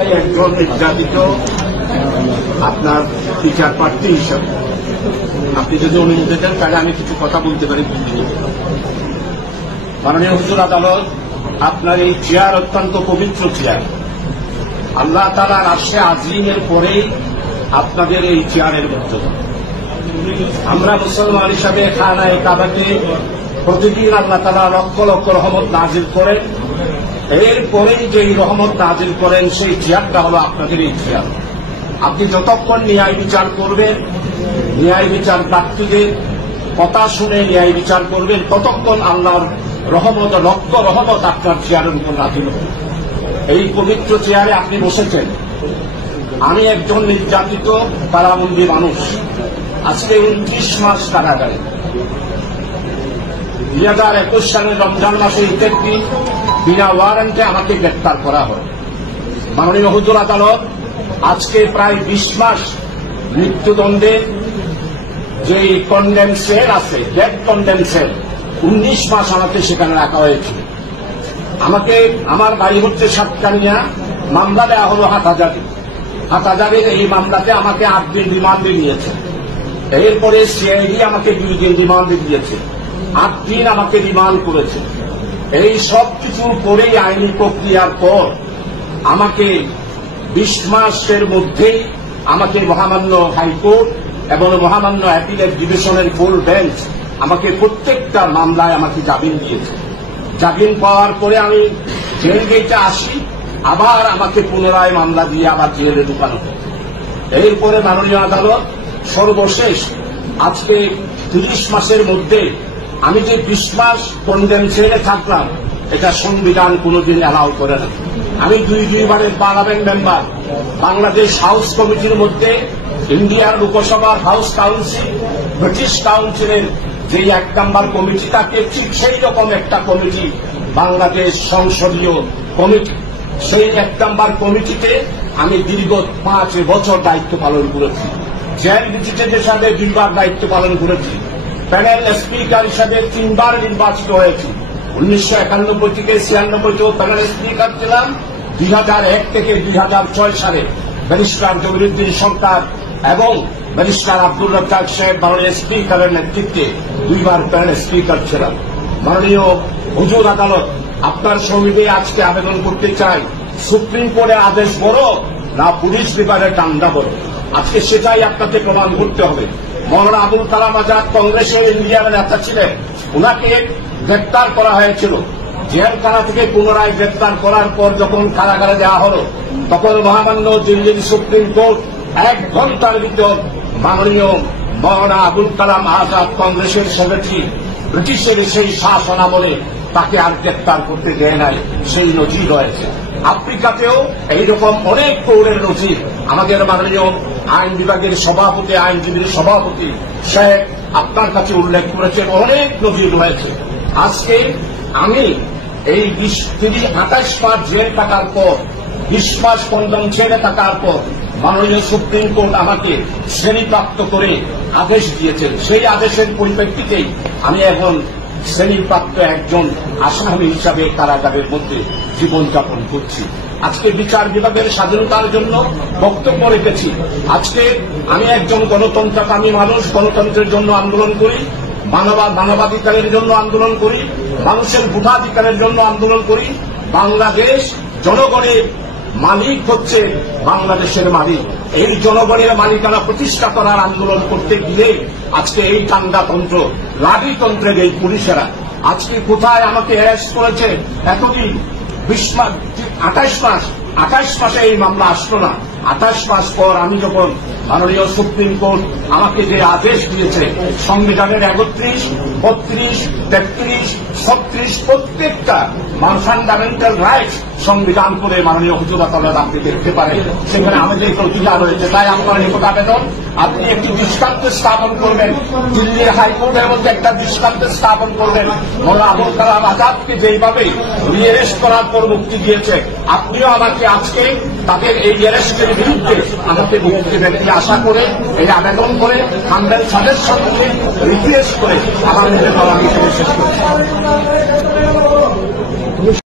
একজন নির্যাতিত আপনার টিচার প্রার্থী হিসাবে আপনি যদি অনুমতি দেন তাহলে আমি কিছু কথা বলতে পারি। মাননীয় হুজুর আদালত, আপনার এই চেয়ার অত্যন্ত পবিত্র চেয়ার। আল্লাহ তাআলার আরশে আজিমের পরেই আপনাদের এই চেয়ারের মর্যাদা। আমরা মুসলমান হিসাবে খানায়ে কাবাতে প্রতিদিন আল্লাহ তাআলা লক্ষ লক্ষ রহমত নাজিল করেন। এরপরেই যে রহমত নাজিল করেন সেই চেয়ারটা হলো আপনাদের এই চেয়ার। আপনি যতক্ষণ ন্যায় বিচার করবেন, ন্যায় বিচার প্রার্থীদের কথা শুনে ন্যায় বিচার করবেন, ততক্ষণ আল্লাহর রহমত লক্ষ রহমত আপনার চেয়ারের উপর নাজিল হবে। এই পবিত্র চেয়ারে আপনি বসেছেন। আমি একজন নির্যাতিত কারাবন্দী মানুষ। আজকে 29 মাস কারাগারে। 2021 সালের রমজান মাসে ঈদের দিন বিনা ওয়ারেন্টে আমাকে গ্রেপ্তার করা হয়। মাননীয় হুজুর আদালত, আজকে প্রায় 20 মাস মৃত্যুদণ্ডে যে কন্ডেম সেল আছে, ডেথ কন্ডেম সেল, 19 মাস আমাকে সেখানে রাখা হয়েছিল। আমাকে আমার বাড়ি হচ্ছে সাতকানিয়া, মামলা দেওয়া হল হাটহাজারির। এই মামলাতে আমাকে 8 দিন রিমান্ডে নিয়েছে। এরপরে সিআইডি আমাকে 2 দিন রিমান্ডে দিয়েছে, 8 দিন আমাকে রিমান্ড করেছে। এই সব কিছু করেই আইনি প্রক্রিয়ার পর আমাকে 20 মাসের মধ্যেই আমাকে মহামান্য হাইকোর্ট এবং মহামান্য অ্যাপিলেট ডিভিশনের ফুল বেঞ্চ আমাকে প্রত্যেকটা মামলায় আমাকে জামিন দিয়েছে। জামিন পাওয়ার পরে আমি জেল গেটে আসি, আবার আমাকে পুনরায় মামলা দিয়ে আবার জেলে ঢুকানো হয়। এরপরে মাননীয় আদালত সর্বশেষ আজকে 30 মাসের মধ্যে আমি যে 20 মাস কন্ডেম সেলে থাকলাম, এটা সংবিধান কোনদিন অ্যালাউ করে না। আমি 2 বারের পার্লামেন্ট মেম্বার। বাংলাদেশ হাউস কমিটির মধ্যে ইন্ডিয়ার লোকসভার হাউস কাউন্সিল, ব্রিটিশ কাউন্সিলের যে 1 নম্বর কমিটি থাকে, ঠিক সেই রকম একটা কমিটি বাংলাদেশ সংসদীয় কমিটি। সেই 1 নম্বর কমিটিতে আমি দীর্ঘ 5 বছর দায়িত্ব পালন করেছি। জেল ভিজিটের হিসাবে 2 বার দায়িত্ব পালন করেছি। প্যানেল স্পিকার হিসাবে 3 বার নির্বাচিত হয়েছি। 1991 থেকে 96 প্যানেল স্পিকার ছিলাম। 2001 থেকে 2006 সালে ব্যারিস্টার জমিরুদ্দিন সরকার এবং ব্যারিস্টার আব্দুল রাজ্জাক সাহেব মাননীয় স্পিকারের নেতৃত্বে 2 বার প্যানেল স্পিকার ছিলাম। মাননীয় হুজুর আদালত, আপনার সমীপে আজকে আবেদন করতে চাই, সুপ্রিম কোর্টের আদেশ বড় না পুলিশ বিভাগের ডান্ডা বড়? আজকে সেটাই আপনাকে প্রমাণ করতে হবে। মৌলানা আবুল কালাম আজাদ কংগ্রেসের ইন্ডিয়ার নেতা ছিলেন। ওনাকে গ্রেপ্তার করা হয়েছিল। জেলখানা থেকে পুনরায় গ্রেপ্তার করার পর যখন কারাগারে দেওয়া হল, তখন মহামান্য দিল্লির সুপ্রিম কোর্ট 1 ঘণ্টার ভিতর মাননীয় মৌলানা আবুল কালাম আজাদ কংগ্রেসের সেক্রেটারি ব্রিটিশের সেই শাসন আমলে তাকে আর গ্রেপ্তার করতে দেয় নাই। সেই নজির রয়েছে। আফ্রিকাতেও এইরকম অনেক কৌরের নজির আমাদের মাননীয় আইন বিভাগের সভাপতি, আইনজীবীর সভাপতি শেখ আপনার কাছে উল্লেখ করেছেন। অনেক নজির রয়েছে। আজকে আমি এই 28 মাস জেল কাটার পর, 20 মাস কন্ডম ছেড়ে থাকার পর মাননীয় সুপ্রিম কোর্ট আমাকে শ্রেণীপ্রাপ্ত করে আদেশ দিয়েছেন। সেই আদেশের পরিপ্রেক্ষিতেই আমি এখন শ্রেণীপ্রাপ্ত একজন আসামি হিসাবে কারাগারের মধ্যে জীবনযাপন করছি। আজকে বিচার বিভাগের স্বাধীনতার জন্য বক্তব্য রেখেছি। আজকে আমি একজন গণতন্ত্রকামী মানুষ, গণতন্ত্রের জন্য আন্দোলন করি, মানবাধিকারের জন্য আন্দোলন করি, মানুষের ভোটাধিকারের জন্য আন্দোলন করি। বাংলাদেশ জনগণের মালিক হচ্ছে বাংলাদেশের মালিক। এই জনগণের মালিকানা প্রতিষ্ঠা করার আন্দোলন করতে গিয়ে আজকে এই দাঙ্গাতন্ত্র, লাঠিতন্ত্রের এই পুলিশেরা আজকে কোথায় আমাকে অ্যারেস্ট করেছে এতদিন? 28 মাসে এই মামলা আসলো না। 28 মাস পর আমি যখন মাননীয় সুপ্রিম কোর্ট আমাকে যে আদেশ দিয়েছে, সংবিধানের 31, 32, 33, 36 প্রত্যেকটা ফান্ডামেন্টাল রাইটস সংবিধান করে মাননীয় হুজুর আদালত আপনি দেখতে পারেন, সেখানে আমাদের অধিকার রয়েছে। তাই আমার নিকট আবেদন, আপনি একটি দৃষ্টান্ত স্থাপন করবেন। দিল্লির হাইকোর্টের মধ্যে একটা দৃষ্টান্ত স্থাপন করবেন। মৌলানা আবুল কালাম আজাদকে যেইভাবে রিঅ্যারেস্ট করার পর মুক্তি দিয়েছে, আপনিও আমাকে আজকে তাদের এই অ্যারেস্টের বিরুদ্ধে আমাকে মুক্তি দেবেন আশা করে, এই আবেদন করে, হামদান সাদের সঙ্গে রিকোয়েস্ট করে আমার নিজের শেষ করছি।